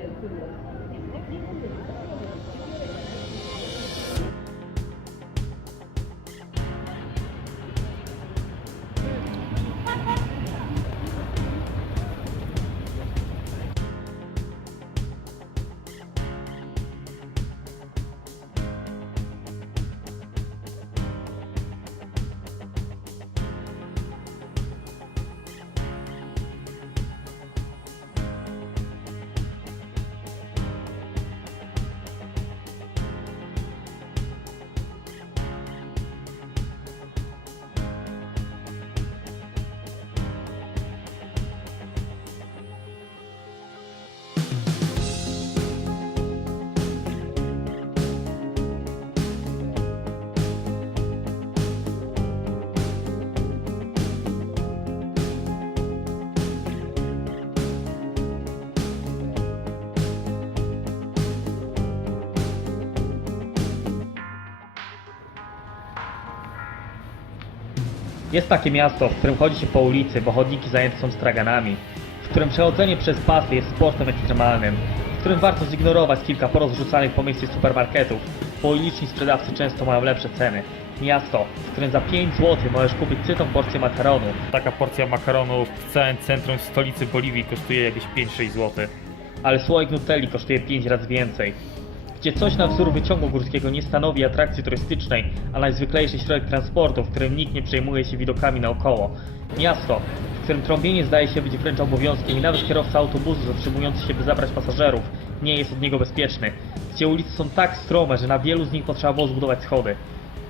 来るんですね。Jest takie miasto, w którym chodzi się po ulicy, bo chodniki zajęte są straganami, w którym przechodzenie przez pasy jest sportem ekstremalnym, w którym warto zignorować kilka porozrzucanych po mieście supermarketów, bo uliczni sprzedawcy często mają lepsze ceny. Miasto, w którym za 5 zł możesz kupić cytą porcję makaronu. Taka porcja makaronu w całym centrum stolicy Boliwii kosztuje jakieś 5-6 zł. Ale słoik Nutelli kosztuje 5 razy więcej gdzie coś na wzór wyciągu górskiego nie stanowi atrakcji turystycznej, a najzwyklejszy środek transportu, w którym nikt nie przejmuje się widokami naokoło. Miasto, w którym trąbienie zdaje się być wręcz obowiązkiem i nawet kierowca autobusu zatrzymujący się by zabrać pasażerów nie jest od niego bezpieczny. Gdzie ulice są tak strome, że na wielu z nich potrzeba było zbudować schody.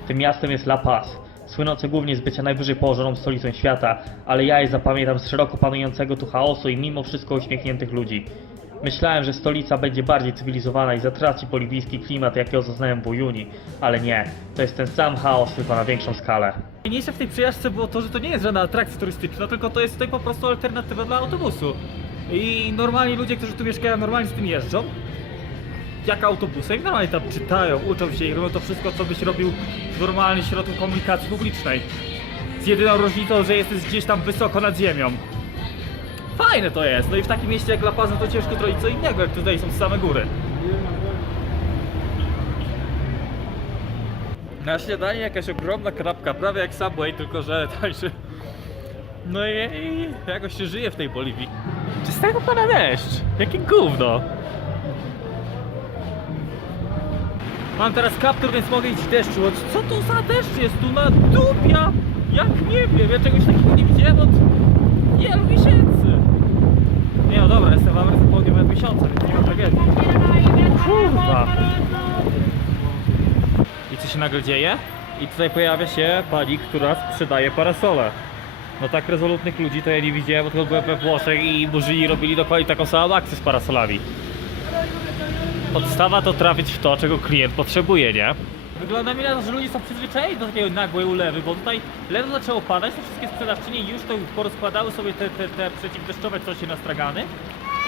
Tym miastem jest La Paz, słynące głównie z bycia najwyżej położoną stolicą świata, ale ja je zapamiętam z szeroko panującego tu chaosu i mimo wszystko uśmiechniętych ludzi. Myślałem, że stolica będzie bardziej cywilizowana i zatraci boliwijski klimat, jakiego zaznałem w Ujuni, ale nie. To jest ten sam chaos, tylko na większą skalę. Najfajniejsze w tej przejażdżce było to, że to nie jest żadna atrakcja turystyczna, tylko to jest tutaj po prostu alternatywa dla autobusu. I normalni ludzie, którzy tu mieszkają, normalnie z tym jeżdżą. Jak autobusem, normalnie tam czytają, uczą się i robią to wszystko, co byś robił w normalnym środku komunikacji publicznej. Z jedyną różnicą, że jesteś gdzieś tam wysoko nad ziemią. Fajne to jest, no i w takim mieście jak La Paz, no to ciężko zrobić co innego, jak tutaj są same góry. Na śniadanie jakaś ogromna krapka, prawie jak Subway, tylko że tańszy. No i, i jakoś się żyje w tej Boliwii. Czy z tego pada deszcz? Jakie gówno! Mam teraz kaptur, więc mogę iść w deszczu. Co to za deszcz jest tu na dupia? Jak nie wiem, ja czegoś takiego nie widziałem od wielu miesięcy. Nie no dobra, jestem w Ameryce południowego miesiąca, więc nie ma tragedii. Kurwa! I co się nagle dzieje? I tutaj pojawia się pani, która sprzedaje parasole. No tak rezolutnych ludzi to ja nie widziałem, bo tylko byłem we Włoszech i murzyni robili dokładnie taką samą akcję z parasolami. Podstawa to trafić w to, czego klient potrzebuje, nie? Wygląda mi na to, że ludzie są przyzwyczajeni do takiej nagłej ulewy, bo tutaj ledwo zaczęło padać, te wszystkie sprzedawczynie już to porozkładały sobie te, te, te przeciwdeszczowe coś na stragany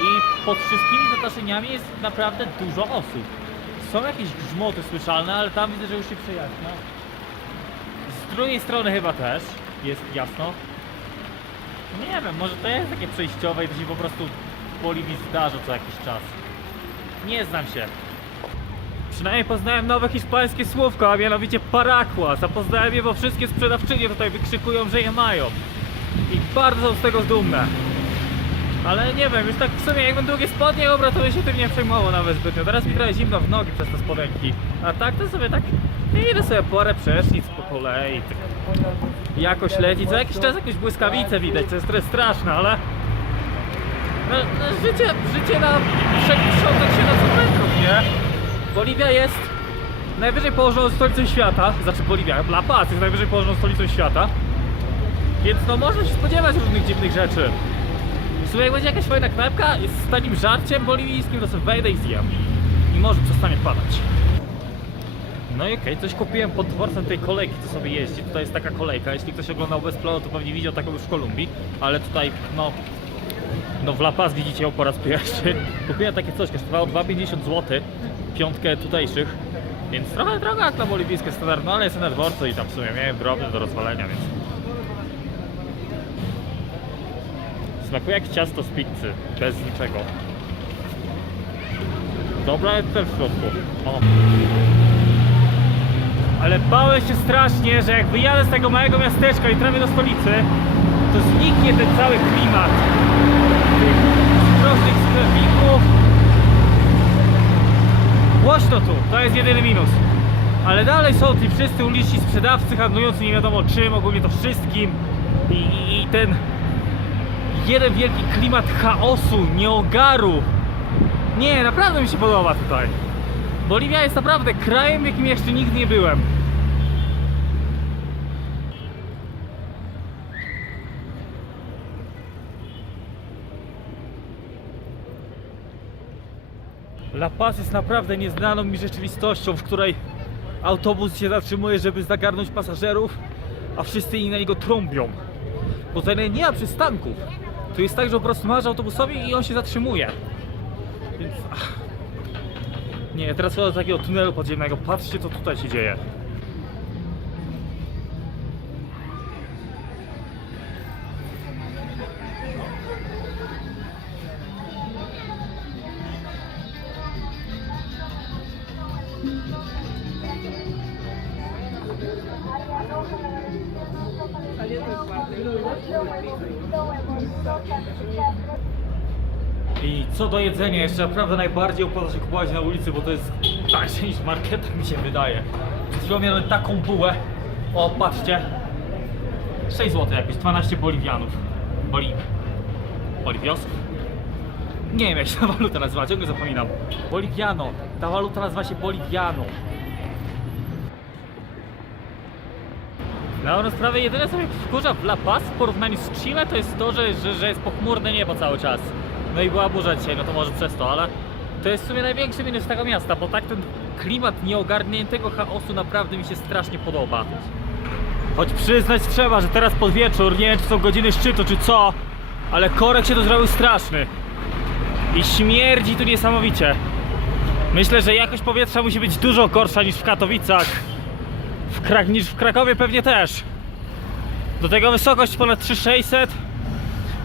i pod wszystkimi zataszeniami jest naprawdę dużo osób. Są jakieś grzmoty słyszalne, ale tam widzę, że już się przejaśnia. Z drugiej strony chyba też jest jasno. Nie wiem, może to jest takie przejściowe i to się po prostu w Boliwii zdarza co jakiś czas. Nie znam się. Przynajmniej poznałem nowe hiszpańskie słówko, a mianowicie paraquas. A poznałem je, bo wszystkie sprzedawczynie tutaj wykrzykują, że je mają. I bardzo z tego dumne. Ale nie wiem, już tak w sumie jakbym długie spodnie ubrał, to by się tym nie przejmowało nawet zbytnio. Teraz mi trochę zimno w nogi przez te spodenki. A tak to sobie tak idę sobie porę przesznic po kolei. Tak jakoś leci. Co jakiś czas jakąś błyskawicę widać, to jest trochę straszne, ale... No, no życie, życie na przekrzątać się na 100 metrów, nie? Boliwia jest najwyżej położoną stolicą świata, znaczy Boliwia, La Paz jest najwyżej położoną stolicą świata. Więc no można się spodziewać różnych dziwnych rzeczy. W sumie jak będzie jakaś fajna knajpka z tanim żarciem boliwijskim, to sobie wejdę i zjem. I może przestanie padać. No i okej, coś kupiłem pod dworcem tej kolejki, co sobie jeździ. Tutaj jest taka kolejka, jeśli ktoś oglądał bez planu, to pewnie widział taką już w Kolumbii, ale tutaj, no, no w La Paz widzicie ją po raz pierwszy. Kupiłem takie coś, kosztowało 2,50 zł, piątkę tutejszych, więc trochę drogo jak na boliwijskie standardy, no ale jestem na dworcu i tam w sumie miałem drobny do rozwalenia, więc... Smakuje jak ciasto z pizzy, bez niczego. Dobra, jest też w środku. O. Ale bałem się strasznie, że jak wyjadę z tego małego miasteczka i trafię do stolicy, to zniknie ten cały klimat Głośno tu, to jest jedyny minus. Ale dalej są ci wszyscy uliczni sprzedawcy handlujący nie wiadomo czym, ogólnie to wszystkim. I, i, i ten jeden wielki klimat chaosu, nieogaru. Nie, naprawdę mi się podoba tutaj. Boliwia jest naprawdę krajem, w jakim jeszcze nigdy nie byłem. La Paz jest naprawdę nieznaną mi rzeczywistością, w której autobus się zatrzymuje, żeby zagarnąć pasażerów, a wszyscy inni na niego trąbią. Bo tutaj nie ma przystanków. Tu jest tak, że po prostu masz autobusowi i on się zatrzymuje. Więc... Ach. Nie, teraz chodzę do takiego tunelu podziemnego. Patrzcie, co tutaj się dzieje. I co do jedzenia, jeszcze naprawdę najbardziej opłaca się kupować na ulicy, bo to jest tańsze niż w marketach mi się wydaje. Chwilą taką bułę. O, patrzcie. 6 zł jakieś, 12 boliwianów. Boli... Boliwiosów? Nie wiem jak się ta waluta nazywa, ciągle zapominam. Boliviano. Ta waluta nazywa się Boliviano. Na dobrą sprawę jedyne co mnie wkurza w La Paz w porównaniu z Chile to jest to, że, że, że jest pochmurne niebo cały czas. No i była burza dzisiaj, no to może przez to, ale to jest w sumie największy minus tego miasta, bo tak ten klimat nieogarniętego chaosu naprawdę mi się strasznie podoba. Choć przyznać trzeba, że teraz pod wieczór, nie wiem czy są godziny szczytu czy co, ale korek się to zrobił straszny. I śmierdzi tu niesamowicie. Myślę, że jakość powietrza musi być dużo gorsza niż w Katowicach. W Krak niż w Krakowie pewnie też. Do tego wysokość ponad 3600.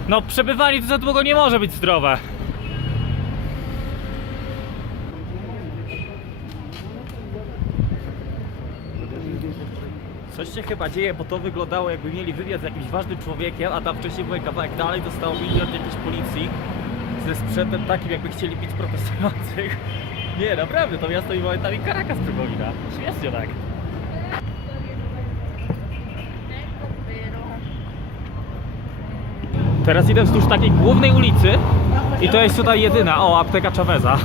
No przebywanie tu za długo nie może być zdrowe. Coś się chyba dzieje, bo to wyglądało jakby mieli wywiad z jakimś ważnym człowiekiem, a tam wcześniej były kawałek dalej, dostał milion jakiejś policji ze sprzętem takim, jakby chcieli bić protestujących. Nie, naprawdę, to miasto mi momentami Caracas przypomina. Śmiesznie tak. Teraz idę wzdłuż takiej głównej ulicy i to jest tutaj jedyna, o, apteka Chaveza.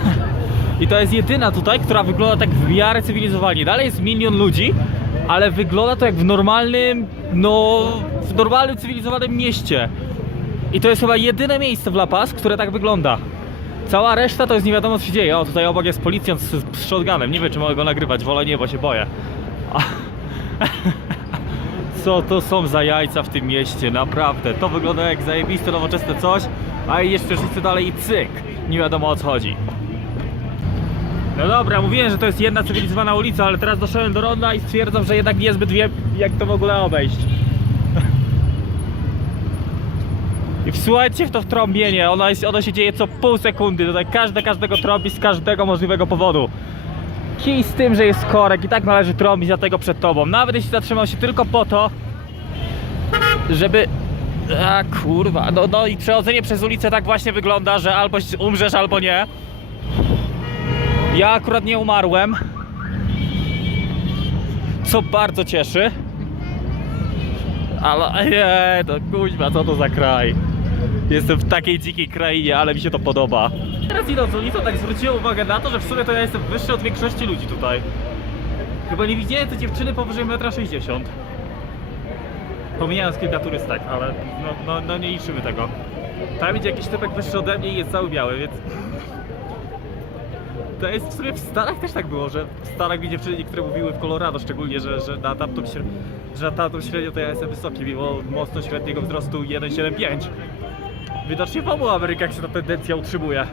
I to jest jedyna tutaj, która wygląda tak w miarę cywilizowanie. Dalej jest milion ludzi, ale wygląda to jak w normalnym, no, w normalnym, cywilizowanym mieście. I to jest chyba jedyne miejsce w La Paz, które tak wygląda. Cała reszta to jest nie wiadomo co się dzieje. O, tutaj obok jest policjant z, z shotgunem. Nie wiem czy mogę go nagrywać, wolę nie, bo się boję. Co to są za jajca w tym mieście, naprawdę. To wygląda jak zajebiste, nowoczesne coś, a jeszcze wszyscy dalej i cyk. Nie wiadomo o co chodzi. No dobra, mówiłem, że to jest jedna cywilizowana ulica, ale teraz doszedłem do ronda i stwierdzam, że jednak niezbyt wiem, jak to w ogóle obejść. I wsłuchajcie w to trąbienie, ono, jest, ono się dzieje co pół sekundy, tutaj każde każdego trąbi z każdego możliwego powodu. Kij z tym, że jest korek i tak należy trąbić za tego przed tobą. Nawet jeśli zatrzymał się tylko po to, żeby... A kurwa, no, no i przechodzenie przez ulicę tak właśnie wygląda, że albo umrzesz, albo nie. Ja akurat nie umarłem. Co bardzo cieszy. Ale nie, to kuźma, co to za kraj. Jestem w takiej dzikiej krainie, ale mi się to podoba. Teraz idąc ulicą, tak zwróciłem uwagę na to, że w sumie to ja jestem wyższy od większości ludzi tutaj. Chyba nie widziałem te dziewczyny powyżej 1,60 m. Pomijając kilka turystek, ale no, no, no nie liczymy tego. Tam idzie jakiś typek wyższy ode mnie i jest cały biały, więc... To jest w sumie w Stanach też tak było, że w Stanach mi dziewczyny, które mówiły w Colorado szczególnie, że, że na tamtą średnią to ja jestem wysoki, mimo mocno średniego wzrostu 1,75. Widocznie w obu Amerykach się ta tendencja utrzymuje.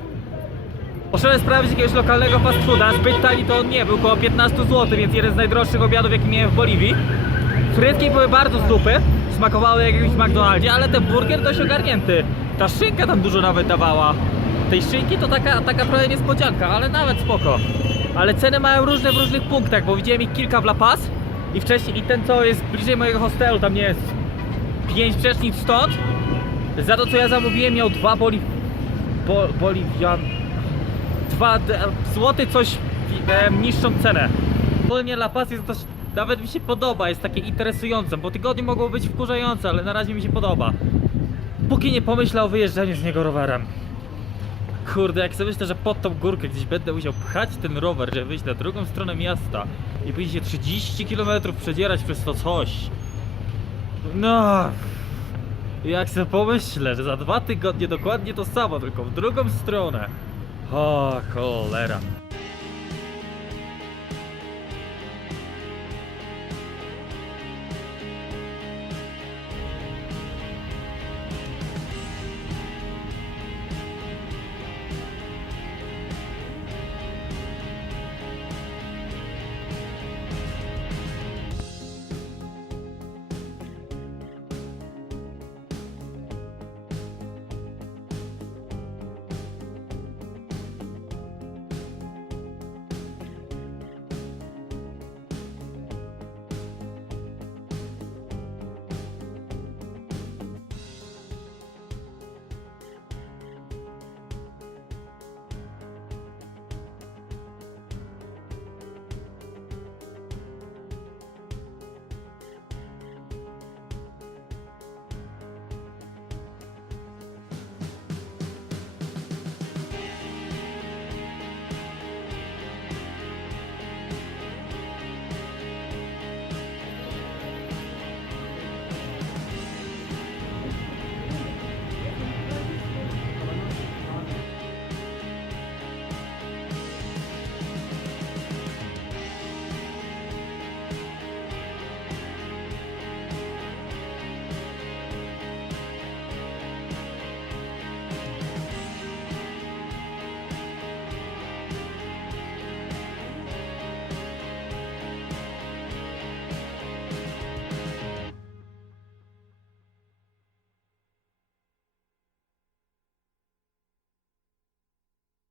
Poszedłem sprawdzić jakiegoś lokalnego fast fooda, zbyt tani to on nie był, około 15 zł, więc jeden z najdroższych obiadów jaki miałem w Boliwii. Frytki były bardzo z dupy, smakowały jak w jakimś McDonaldzie, ale ten burger dość ogarnięty. Ta szynka tam dużo nawet dawała. tej szynki to taka, taka trochę niespodzianka, ale nawet spoko. Ale ceny mają różne w różnych punktach, bo widziałem ich kilka w La Paz i wcześniej i ten co jest bliżej mojego hostelu, tam nie jest 5 przecznic stąd. Za to co ja zamówiłem miał dwa boli... Bo, boliwian... Dwa d- złoty coś e, niższą cenę. Ogólnie La Paz jest dość... Nawet mi się podoba, jest takie interesujące, bo tygodnie mogło być wkurzające, ale na razie mi się podoba. Póki nie pomyślał o wyjeżdżaniu z niego rowerem. Kurde, jak sobie myślę, że pod tą górkę gdzieś będę musiał pchać ten rower, żeby wyjść na drugą stronę miasta i później się 30 km przedzierać przez to coś. No. Jak sobie pomyślę, że za dwa tygodnie dokładnie to samo, tylko w drugą stronę. O, cholera.